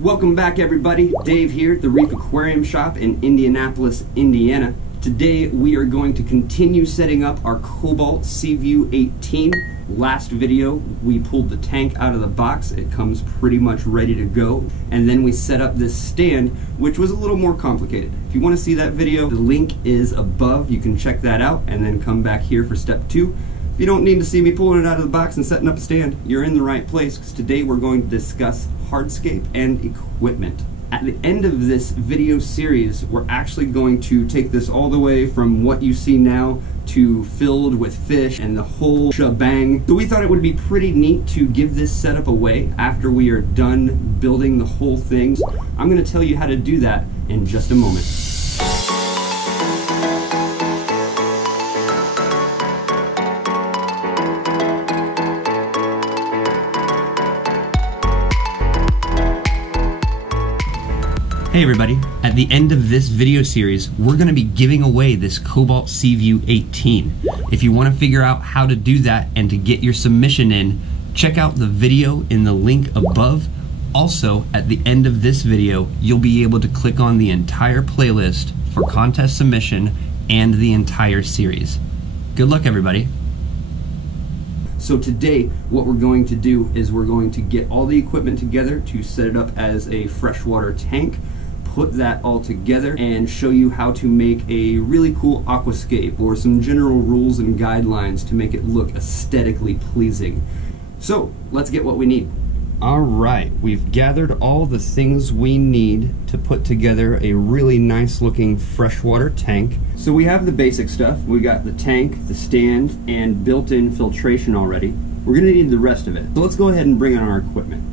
Welcome back everybody, Dave here at the Reef Aquarium Shop in Indianapolis, Indiana. Today we are going to continue setting up our COBALT C-Vue 18. Last video we pulled the tank out of the box, it comes pretty much ready to go, and then we set up this stand, which was a little more complicated. If you want to see that video, the link is above, you can check that out and then come back here for step 2. If you don't need to see me pulling it out of the box and setting up a stand, you're in the right place, because today we're going to discuss hardscape and equipment. At the end of this video series, we're actually going to take this all the way from what you see now to filled with fish and the whole shebang. So we thought it would be pretty neat to give this setup away after we are done building the whole thing. I'm going to tell you how to do that in just a moment. Hey everybody, at the end of this video series, we're going to be giving away this COBALT C-Vue 18. If you want to figure out how to do that and to get your submission in, check out the video in the link above. Also, at the end of this video, you'll be able to click on the entire playlist for contest submission and the entire series. Good luck everybody. So today, what we're going to do is we're going to get all the equipment together to set it up as a freshwater tank, put that all together, and show you how to make a really cool aquascape, or some general rules and guidelines to make it look aesthetically pleasing. So let's get what we need. Alright, we've gathered all the things we need to put together a really nice looking freshwater tank. So we have the basic stuff. We got the tank, the stand, and built-in filtration already. We're going to need the rest of it. So let's go ahead and bring in our equipment.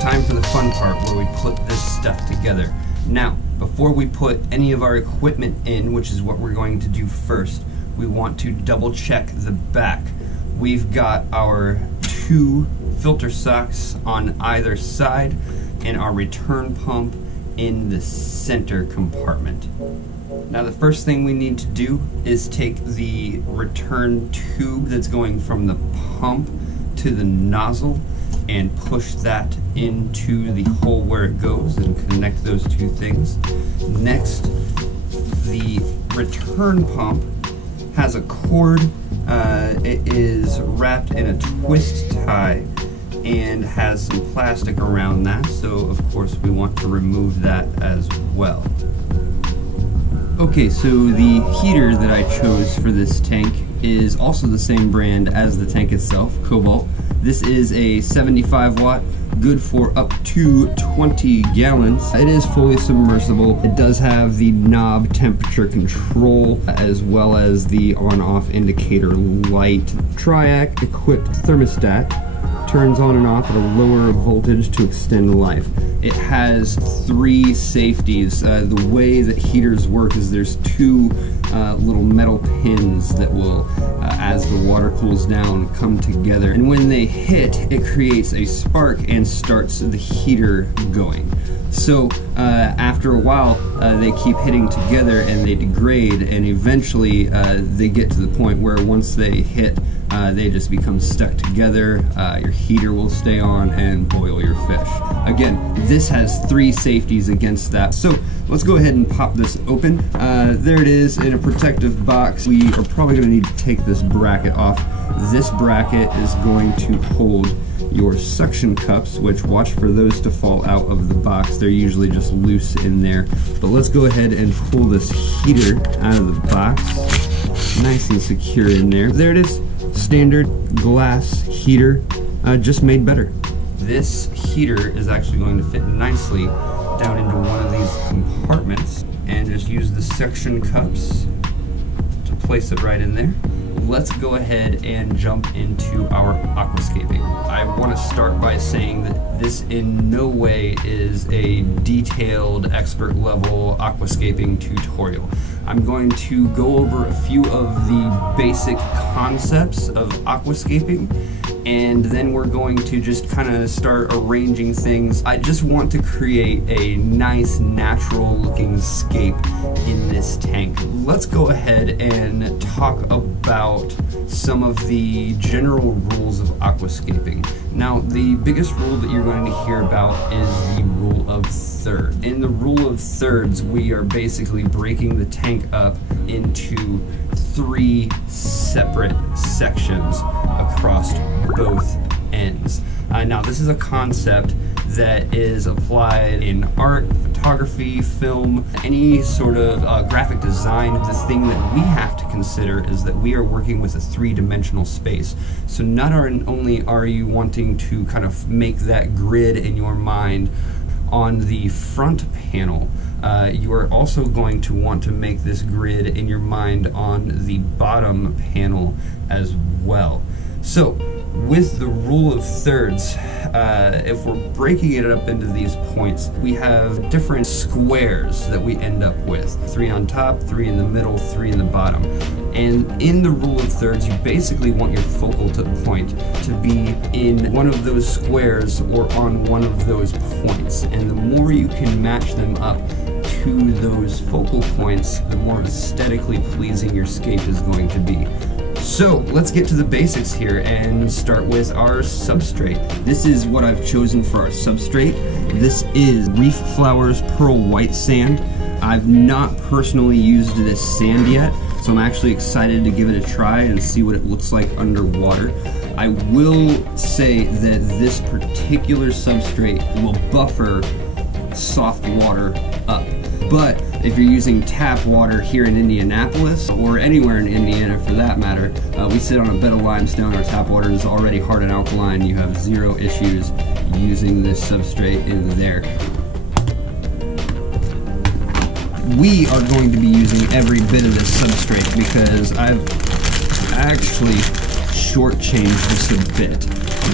Time for the fun part where we put this stuff together. Now, before we put any of our equipment in, which is what we're going to do first, we want to double check the back. We've got our 2 filter socks on either side and our return pump in the center compartment. Now the first thing we need to do is take the return tube that's going from the pump to the nozzle and push that into the hole where it goes and connect those 2 things. Next, the return pump has a cord. It is wrapped in a twist tie and has some plastic around that, so of course we want to remove that as well. Okay, so the heater that I chose for this tank is also the same brand as the tank itself, COBALT. This is a 75 watt, good for up to 20 gallons. It is fully submersible. It does have the knob temperature control as well as the on-off indicator light. Triac equipped thermostat turns on and off at a lower voltage to extend life. It has 3 safeties. The way that heaters work is there's 2 little metal pins that will, as the water cools down, come together. And when they hit, it creates a spark and starts the heater going. So after a while, they keep hitting together and they degrade, and eventually they get to the point where once they hit, they just become stuck together. Your heater will stay on and boil your fish. Again, this has 3 safeties against that. So let's go ahead and pop this open. There it is in a protective box. We are probably going to need to take this bracket off. This bracket is going to hold your suction cups, which watch for those to fall out of the box. They're usually just loose in there. But let's go ahead and pull this heater out of the box. Nice and secure in there. There it is. Standard glass heater, just made better. this heater is actually going to fit nicely down into one of these compartments, and just use the suction cups to place it right in there. Let's go ahead and jump into our aquascaping. I want to start by saying that this in no way is a detailed expert level aquascaping tutorial. I'm going to go over a few of the basic concepts of aquascaping, and then we're going to just kind of start arranging things. I just want to create a nice natural looking scape in this tank. Let's go ahead and talk about some of the general rules of aquascaping. Now, the biggest rule that you're going to hear about is the rule of thirds. In the rule of thirds, we are basically breaking the tank up into 3 separate sections across both ends. Now, this is a concept that is applied in art, photography, film, any sort of graphic design. The thing that we have to consider is that we are working with a 3-dimensional space. So not only are you wanting to kind of make that grid in your mind on the front panel, you are also going to want to make this grid in your mind on the bottom panel as well. So with the rule of thirds, if we're breaking it up into these points, we have different squares that we end up with. 3 on top, 3 in the middle, 3 in the bottom. And in the rule of thirds, you basically want your focal point to be in one of those squares or on one of those points. And the more you can match them up to those focal points, the more aesthetically pleasing your scape is going to be. So let's get to the basics here and start with our substrate. This is what I've chosen for our substrate. This is REEFLOWERS Pearl White Sand. I've not personally used this sand yet, so I'm actually excited to give it a try and see what it looks like underwater. I will say that this particular substrate will buffer soft water up. But if you're using tap water here in Indianapolis, or anywhere in Indiana for that matter, we sit on a bed of limestone, our tap water is already hard and alkaline, you have 0 issues using this substrate in there. We are going to be using every bit of this substrate because I've actually shortchanged this a bit.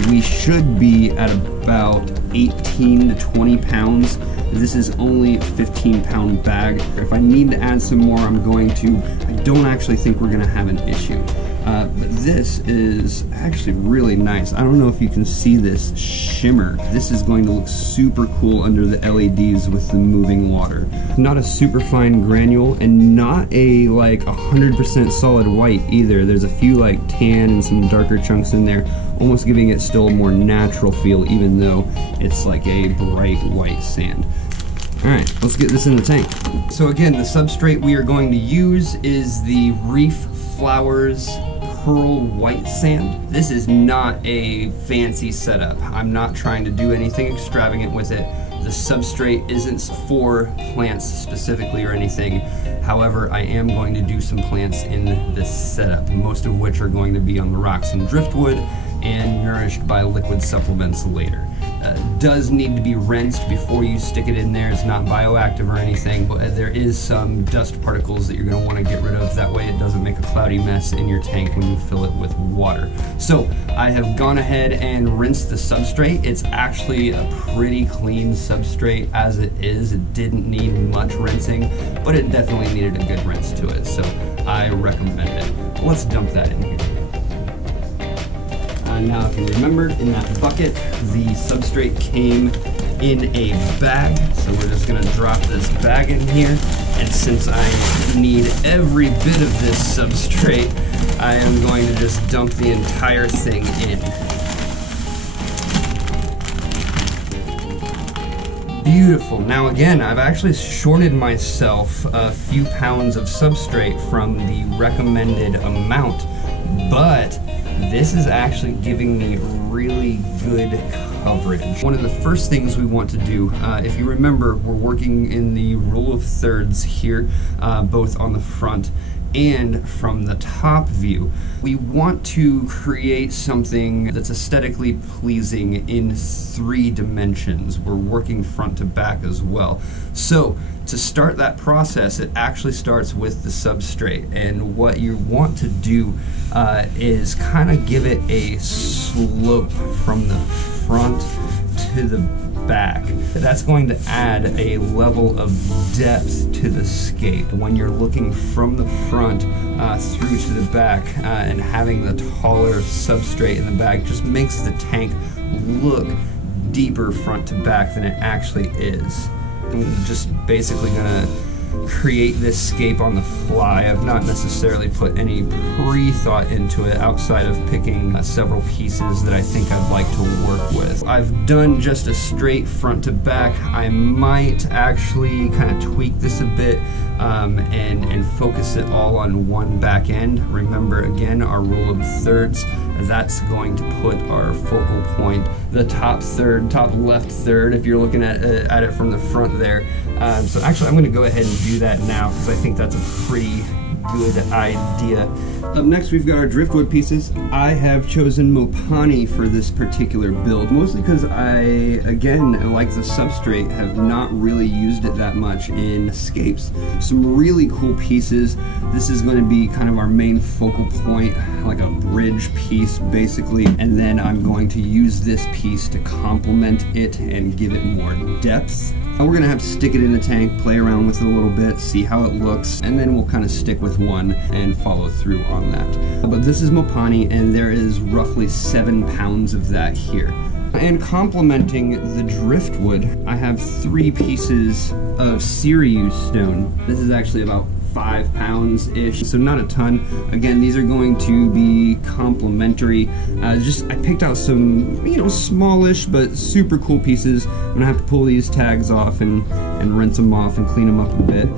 We should be at about 18 to 20 pounds. This is only a 15-pound bag. If I need to add some more, I'm going to. I don't actually think we're going to have an issue. But this is actually really nice. I don't know if you can see this shimmer. This is going to look super cool under the LEDs with the moving water. Not a super fine granule and not a like 100% solid white either. There's a few like tan and some darker chunks in there, almost giving it still a more natural feel even though it's like a bright white sand. Alright, let's get this in the tank. So again, the substrate we are going to use is the REEFLOWERS Pearl White Sand. This is not a fancy setup. I'm not trying to do anything extravagant with it. The substrate isn't for plants specifically or anything. However, I am going to do some plants in this setup, most of which are going to be on the rocks in driftwood and nourished by liquid supplements later. Does need to be rinsed before you stick it in there. It's not bioactive or anything, but there is some dust particles that you're going to want to get rid of. That way it doesn't make a cloudy mess in your tank when you fill it with water. So I have gone ahead and rinsed the substrate. It's actually a pretty clean substrate as it is. It didn't need much rinsing, but it definitely needed a good rinse to it, so I recommend it. Let's dump that in here. Now, if you remembered, in that bucket, the substrate came in a bag, so we're just going to drop this bag in here, and since I need every bit of this substrate, I am going to just dump the entire thing in. Beautiful. Now again, I've actually shorted myself a few pounds of substrate from the recommended amount, but this is actually giving me really good coverage. One of the first things we want to do, if you remember, we're working in the rule of thirds here, both on the front and from the top view. We want to create something that's aesthetically pleasing in 3 dimensions. We're working front to back as well. So to start that process, it actually starts with the substrate, and what you want to do is kind of give it a slope from the front to the back. That's going to add a level of depth to the scape. When you're looking from the front through to the back, and having the taller substrate in the back just makes the tank look deeper front to back than it actually is. I'm just basically gonna create this scape on the fly. I've not necessarily put any pre-thought into it outside of picking several pieces that I think I'd like to work with. I've done just a straight front to back. I might actually kind of tweak this a bit and focus it all on one back end. Remember again our rule of thirds. That's going to put our focal point, the top third, top left third, if you're looking at it from the front there. So actually I'm going to go ahead and do that now because I think that's a pretty good idea. Up next we've got our driftwood pieces. I have chosen MOPANI for this particular build, mostly because I, again, like the substrate, have not really used it that much in scapes. Some really cool pieces. This is going to be kind of our main focal point, like a bridge piece basically, and then I'm going to use this piece to complement it and give it more depth. We're gonna have to stick it in the tank, play around with it a little bit, see how it looks, and then we'll kind of stick with one and follow through on that. But this is MOPANI, and there is roughly 7 pounds of that here. And complementing the driftwood, I have 3 pieces of SEIRYU stone. This is actually about 5 pounds-ish, so not a ton. Again, these are going to be complementary. I picked out some, smallish but super cool pieces. I'm gonna have to pull these tags off and rinse them off and clean them up a bit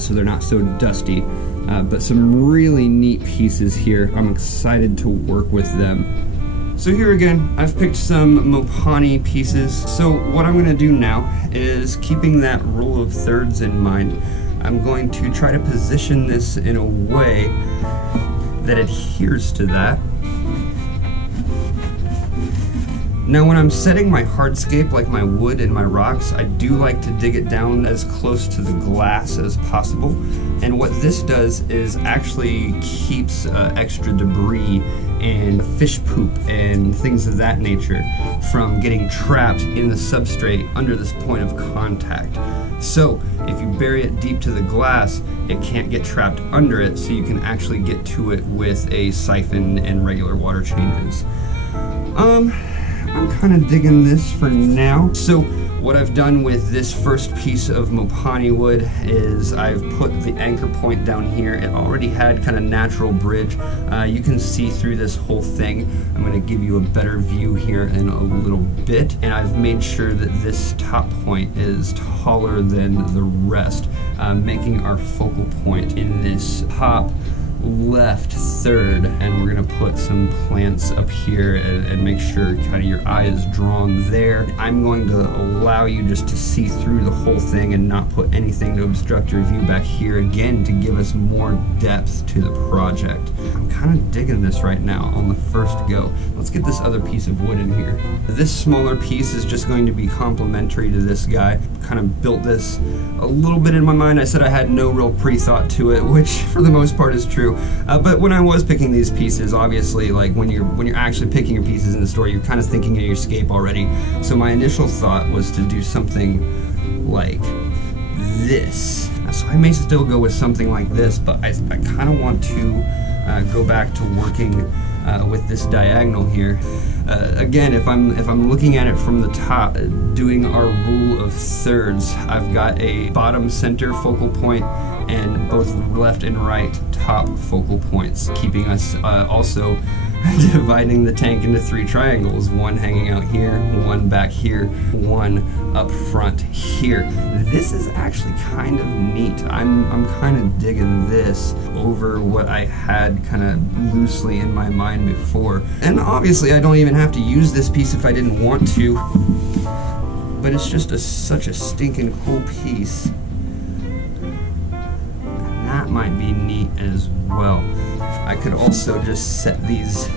so they're not so dusty. But some really neat pieces here. I'm excited to work with them. So here again, I've picked some MOPANI pieces. So what I'm gonna do now is, keeping that rule of thirds in mind, I'm going to try to position this in a way that adheres to that. Now when I'm setting my hardscape, like my wood and my rocks, I do like to dig it down as close to the glass as possible. And what this does is actually keeps extra debris and fish poop and things of that nature from getting trapped in the substrate under this point of contact. So if you bury it deep to the glass, it can't get trapped under it, so you can actually get to it with a siphon and regular water changes. I'm kind of digging this for now. So what I've done with this first piece of MOPANI wood is I've put the anchor point down here. It already had kind of natural bridge. You can see through this whole thing. I'm going to give you a better view here in a little bit. And I've made sure that this top point is taller than the rest, making our focal point in this top left third, and we're gonna put some plants up here and make sure kind of your eye is drawn there. I'm going to allow you just to see through the whole thing and not put anything to obstruct your view back here, again to give us more depth to the project. I'm kind of digging this right now on the first go. Let's get this other piece of wood in here. This smaller piece is just going to be complementary to this guy. Kind of built this a little bit in my mind. I said I had no real pre-thought to it, which for the most part is true. But when I was picking these pieces, obviously, like when you're actually picking your pieces in the store, you're kind of thinking of your scape already. So my initial thought was to do something like this. So I may still go with something like this, but I kind of want to go back to working with this diagonal here. Again, if I'm looking at it from the top, doing our rule of thirds, I've got a bottom center focal point and both left and right top focal points, keeping us also dividing the tank into 3 triangles, one hanging out here, one back here, one up front here. This is actually kind of neat. I'm kind of digging this over what I had kind of loosely in my mind before. And obviously I don't even have to use this piece if I didn't want to, but it's just such a stinking cool piece. that might be neat as well. I could also just set these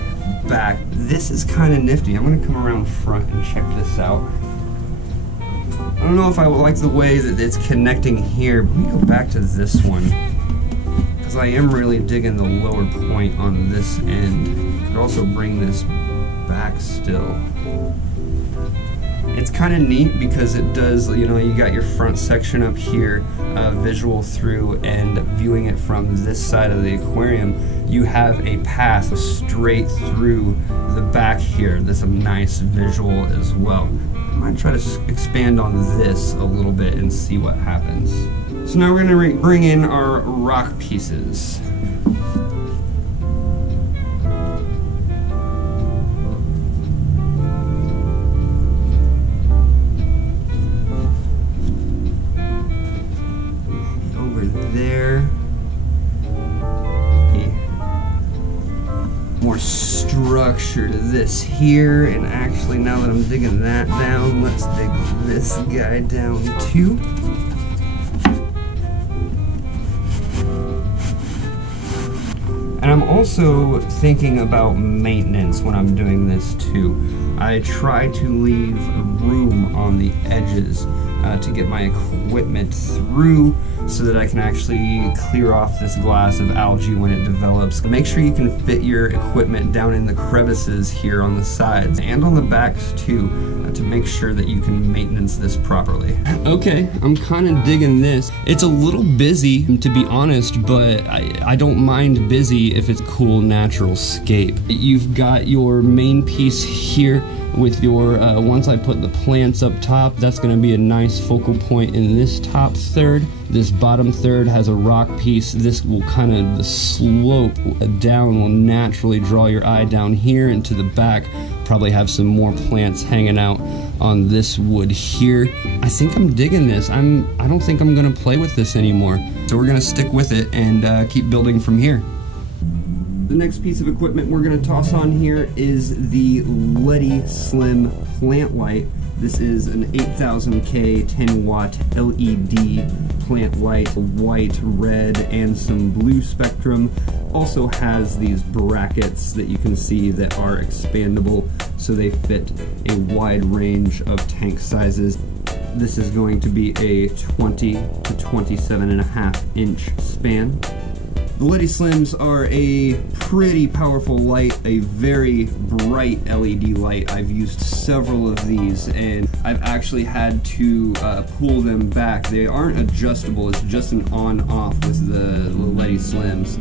back. This is kind of nifty. I'm gonna come around front and check this out. I don't know if I like the way that it's connecting here, but we go back to this one, because I am really digging the lower point on this end. I could also bring this back still. It's kind of neat because it does, you know, you got your front section up here, visual through, and viewing it from this side of the aquarium, you have a path straight through the back here. That's a nice visual as well. I might try to expand on this a little bit and see what happens. So now we're going to bring in our rock pieces. More structure to this here, and actually now that I'm digging that down, let's dig this guy down too. And I'm also thinking about maintenance when I'm doing this too. I try to leave room on the edges to get my equipment through so that I can actually clear off this glass of algae when it develops. Make sure you can fit your equipment down in the crevices here on the sides and on the backs too, to make sure that you can maintenance this properly. Okay, I'm kind of digging this. It's a little busy, to be honest, but I don't mind busy if it's cool natural scape. You've got your main piece here with your, once I put the plants up top, that's going to be a nice focal point in this top third. This bottom third has a rock piece. This will kind of, the slope down will naturally draw your eye down here into the back. Probably have some more plants hanging out on this wood here. I think I'm digging this. I don't think I'm going to play with this anymore. So we're going to stick with it and keep building from here. The next piece of equipment we're going to toss on here is the LEDDY Slim plant light. This is an 8000K 10-watt LED plant light, white, red, and some blue spectrum. Also has these brackets that you can see that are expandable, so they fit a wide range of tank sizes. This is going to be a 20 to 27.5 inch span. The LEDDY Slims are a pretty powerful light, a very bright LED light. I've used several of these and I've actually had to pull them back. They aren't adjustable, it's just an on-off with the LEDDY Slims,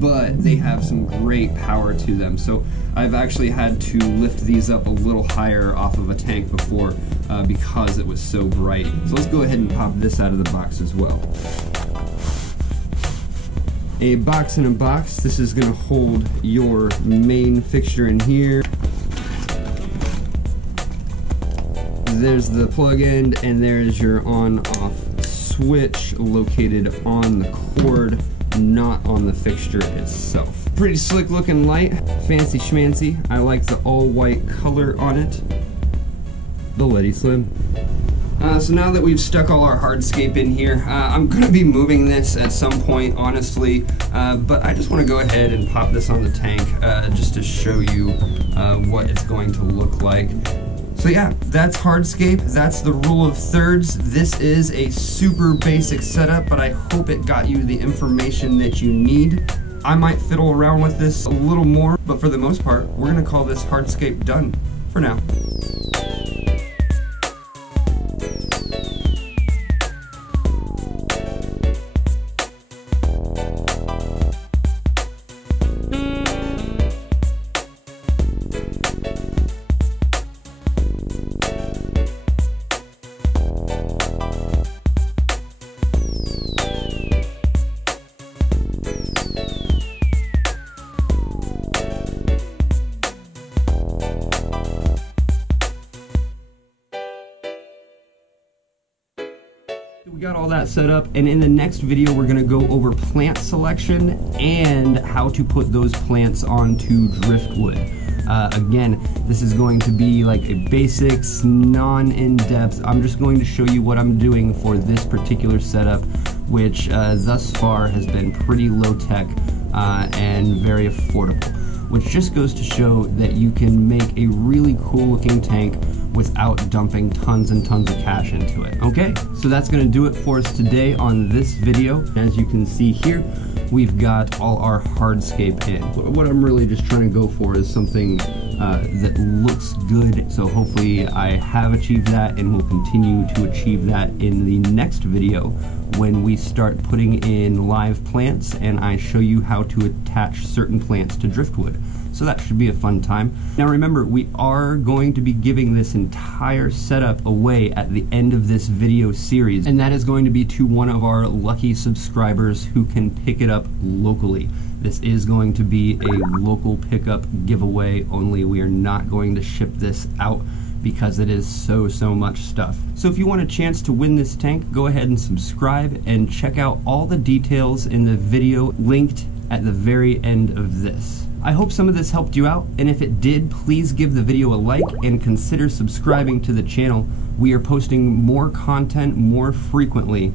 but they have some great power to them. So I've actually had to lift these up a little higher off of a tank before because it was so bright. So let's go ahead and pop this out of the box as well. A box in a box. This is going to hold your main fixture in here. There's the plug end, and there's your on-off switch located on the cord, not on the fixture itself. Pretty slick looking light, fancy schmancy. I like the all white color on it. The LEDDY Slim. So now that we've stuck all our hardscape in here, I'm going to be moving this at some point, honestly, but I just want to go ahead and pop this on the tank just to show you what it's going to look like. So yeah, that's hardscape, that's the rule of thirds. This is a super basic setup, but I hope it got you the information that you need. I might fiddle around with this a little more, but for the most part, we're going to call this hardscape done for now. We got all that set up, and in the next video we're going to go over plant selection and how to put those plants onto driftwood. Again, this is going to be like a basics, non-in-depth. I'm just going to show you what I'm doing for this particular setup, which thus far has been pretty low tech and very affordable, which just goes to show that you can make a really cool looking tank without dumping tons and tons of cash into it. Okay, so that's gonna do it for us today on this video. As you can see here, we've got all our hardscape in. What I'm really just trying to go for is something that looks good. So hopefully I have achieved that and will continue to achieve that in the next video when we start putting in live plants and I show you how to attach certain plants to driftwood. So that should be a fun time. Now remember, we are going to be giving this entire setup away at the end of this video series, and that is going to be to one of our lucky subscribers who can pick it up locally. This is going to be a local pickup giveaway only. We are not going to ship this out because it is so much stuff. So if you want a chance to win this tank, go ahead and subscribe and check out all the details in the video linked at the very end of this. I hope some of this helped you out, and if it did, please give the video a like and consider subscribing to the channel. We are posting more content more frequently,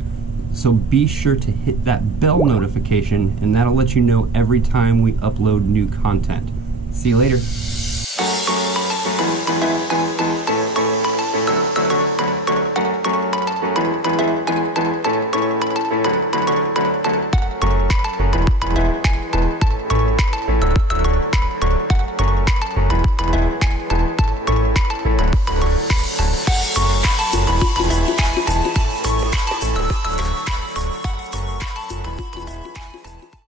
so be sure to hit that bell notification and that'll let you know every time we upload new content. See you later.